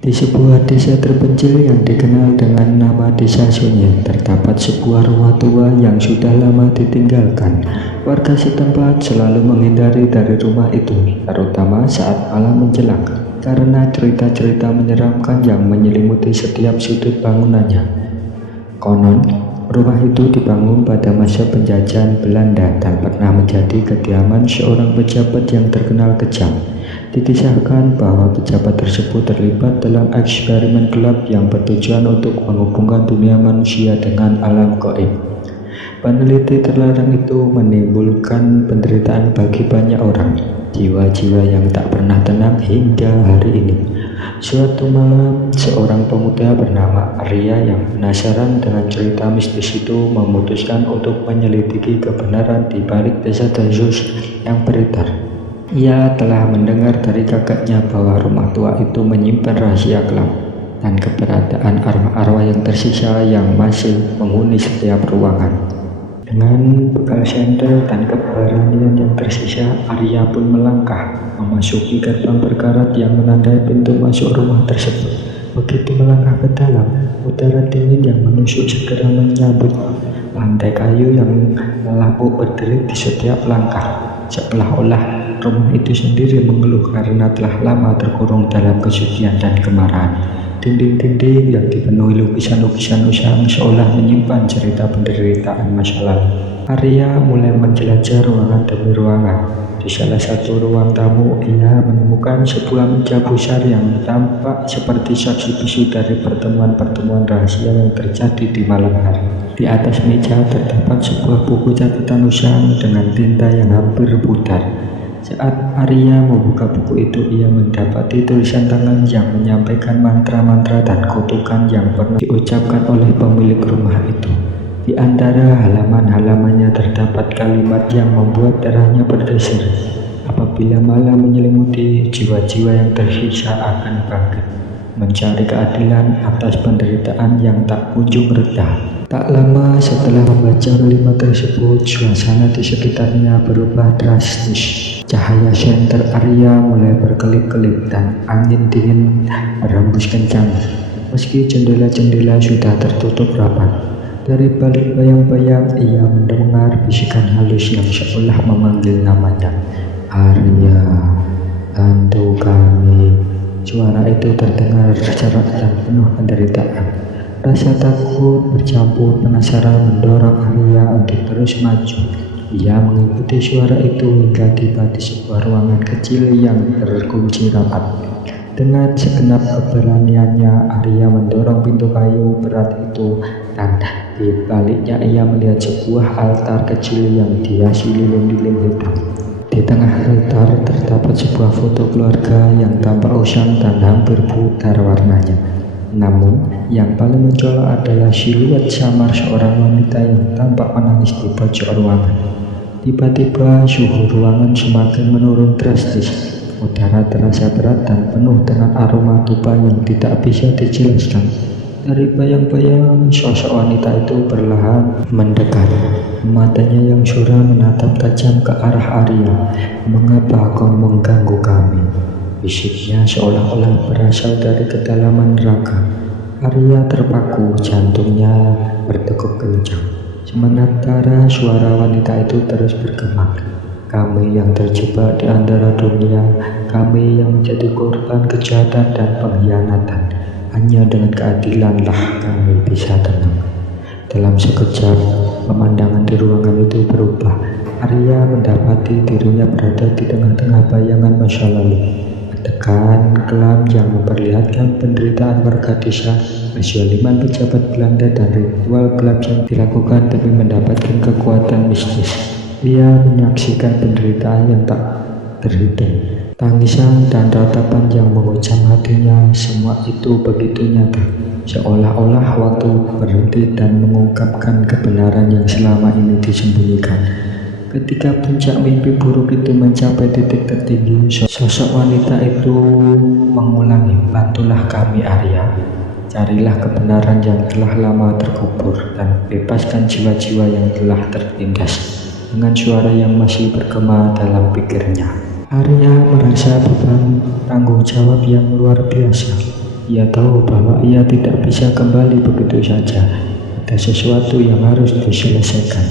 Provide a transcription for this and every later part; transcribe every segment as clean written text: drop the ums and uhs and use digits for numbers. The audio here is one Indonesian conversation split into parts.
Di sebuah desa terpencil yang dikenal dengan nama Desa Sunyi, terdapat sebuah rumah tua yang sudah lama ditinggalkan. Warga setempat selalu menghindari dari rumah itu, terutama saat malam menjelang, karena cerita-cerita menyeramkan yang menyelimuti setiap sudut bangunannya. Konon, rumah itu dibangun pada masa penjajahan Belanda dan pernah menjadi kediaman seorang pejabat yang terkenal kejam. Dikisahkan bahwa pejabat tersebut terlibat dalam eksperimen gelap yang bertujuan untuk menghubungkan dunia manusia dengan alam gaib. Peneliti terlarang itu menimbulkan penderitaan bagi banyak orang, jiwa-jiwa yang tak pernah tenang hingga hari ini. Suatu malam, seorang pemuda bernama Arya yang penasaran dengan cerita mistis itu memutuskan untuk menyelidiki kebenaran di balik desa-desus yang beredar. Ia telah mendengar dari kakaknya bahwa rumah tua itu menyimpan rahasia kelam dan keberadaan arwah-arwah yang tersisa yang masih menghuni setiap ruangan. Dengan bekal senter dan keberanian yang tersisa, Arya pun melangkah memasuki gerbang berkarat yang menandai pintu masuk rumah tersebut. Begitu melangkah ke dalam, udara dingin yang menusuk segera menyambut lantai kayu yang melapuk berdiri di setiap langkah, seolah-olah rumah itu sendiri mengeluh karena telah lama terkurung dalam kesucian dan kemarahan. Dinding-dinding yang dipenuhi lukisan-lukisan usang seolah menyimpan cerita penderitaan masa lalu. Arya mulai menjelajah ruangan demi ruangan. Di salah satu ruang tamu, ia menemukan sebuah meja besar yang tampak seperti saksi bisu dari pertemuan-pertemuan rahasia yang terjadi di malam hari. Di atas meja terdapat sebuah buku catatan usang dengan tinta yang hampir pudar. Saat Arya membuka buku itu, ia mendapati tulisan tangan yang menyampaikan mantra-mantra dan kutukan yang pernah diucapkan oleh pemilik rumah itu. Di antara halaman-halamannya terdapat kalimat yang membuat darahnya berdesir. Apabila malam menyelimuti, jiwa-jiwa yang tersisa akan bangkit, mencari keadilan atas penderitaan yang tak kunjung reda. Tak lama setelah membaca kalimat tersebut, suasana di sekitarnya berubah drastis. Cahaya senter Arya mulai berkelip-kelip dan angin dingin berhembus kencang. Meski jendela-jendela sudah tertutup rapat, dari balik bayang-bayang ia mendengar bisikan halus yang seolah memanggil namanya. Arya, bantu kami. Suara itu terdengar serak dan penuh penderitaan. Rasa takut bercampur penasaran mendorong Arya untuk terus maju. Ia mengikuti suara itu hingga tiba di sebuah ruangan kecil yang terkunci rapat. Dengan segenap keberaniannya, Arya mendorong pintu kayu berat itu, dan di baliknya ia melihat sebuah altar kecil yang dihiasi lilin-lilin hitam. Di tengah altar terdapat sebuah foto keluarga yang tampak usang dan hampir pudar warnanya. Namun, yang paling mencolok adalah siluet samar seorang wanita yang tampak menangis di pojok ruangan. Tiba-tiba suhu ruangan semakin menurun drastis. Udara terasa berat dan penuh dengan aroma dupa yang tidak bisa dijelaskan. Dari bayang-bayang, sosok wanita itu perlahan mendekat. Matanya yang suram menatap tajam ke arah Arya. "Mengapa kau mengganggu kami?" bisiknya seolah-olah berasal dari kedalaman neraka. Arya terpaku, jantungnya berdegup kencang. Sementara suara wanita itu terus bergema. "Kami yang terjebak di antara dunia, kami yang menjadi korban kejahatan dan pengkhianatan. Hanya dengan keadilanlah kami bisa tenang." Dalam sekejap, pemandangan di ruangan itu berubah. Arya mendapati dirinya berada di tengah-tengah bayangan masa lalu. Adegan kelam yang memperlihatkan penderitaan warga desa, kezaliman pejabat Belanda, dan ritual gelap yang dilakukan demi mendapatkan kekuatan mistis. Ia menyaksikan penderitaan yang tak terhitung, tangisan dan ratapan yang mengucap hatinya. Semua itu begitu nyata, seolah-olah waktu berhenti dan mengungkapkan kebenaran yang selama ini disembunyikan. Ketika puncak mimpi buruk itu mencapai titik tertinggi, sosok wanita itu mengulangi, "Bantulah kami Arya, carilah kebenaran yang telah lama terkubur dan bebaskan jiwa-jiwa yang telah tertindas." Dengan suara yang masih bergema dalam pikirnya, Arya merasa beban tanggung jawab yang luar biasa. Ia tahu bahwa ia tidak bisa kembali begitu saja. Ada sesuatu yang harus diselesaikan.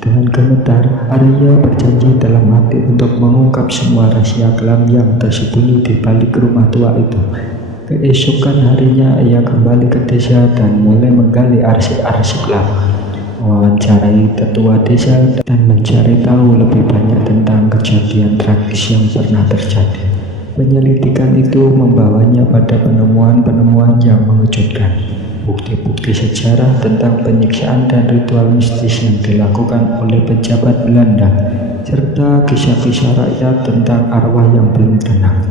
Dengan gemetar, Arya berjanji dalam hati untuk mengungkap semua rahasia kelam yang tersembunyi di balik rumah tua itu. Keesokan harinya ia kembali ke desa dan mulai menggali arsip-arsip lama, mewawancarai tetua desa dan mencari tahu lebih banyak tentang kejadian tragis yang pernah terjadi. Penyelidikan itu membawanya pada penemuan-penemuan yang mengejutkan. Bukti-bukti sejarah tentang penyiksaan dan ritual mistis yang dilakukan oleh pejabat Belanda, serta kisah-kisah rakyat tentang arwah yang belum tenang.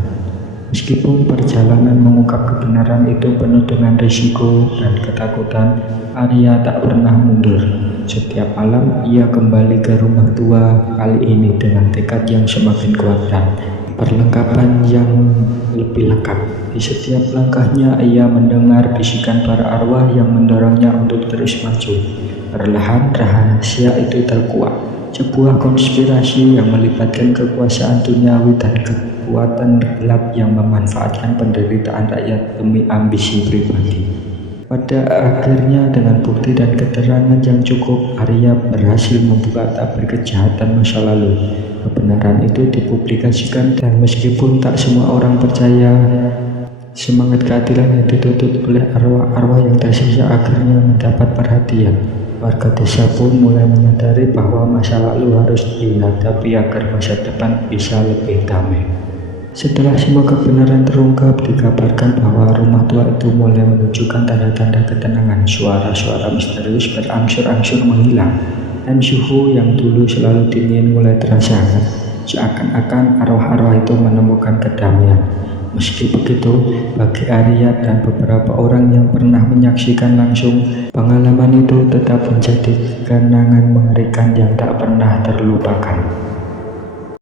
Meskipun perjalanan mengungkap kebenaran itu penuh dengan risiko dan ketakutan, Arya tak pernah mundur. Setiap malam ia kembali ke rumah tua, kali ini dengan tekad yang semakin kuat dan perlengkapan yang lebih lengkap. Di setiap langkahnya ia mendengar bisikan para arwah yang mendorongnya untuk terus maju. Perlahan rahasia itu terkuak. Sebuah konspirasi yang melibatkan kekuasaan duniawi dan kekuatan gelap yang memanfaatkan penderitaan rakyat demi ambisi pribadi. Pada akhirnya dengan bukti dan keterangan yang cukup, Arya berhasil membuka tabir kejahatan masa lalu. Kebenaran itu dipublikasikan dan meskipun tak semua orang percaya, semangat keadilan yang dituntut oleh arwah-arwah yang tersisa akhirnya mendapat perhatian. Warga desa pun mulai menyadari bahwa masa lalu harus dihadapi agar masa depan bisa lebih damai. Setelah semua kebenaran terungkap, dikabarkan bahwa rumah tua itu mulai menunjukkan tanda-tanda ketenangan. Suara-suara misterius berangsur-angsur menghilang, dan suhu yang dulu selalu dingin mulai terasa hangat. Seakan-akan arwah-arwah itu menemukan kedamaian. Meski begitu, bagi Arya dan beberapa orang yang pernah menyaksikan langsung, pengalaman itu tetap menjadi kenangan mengerikan yang tak pernah terlupakan.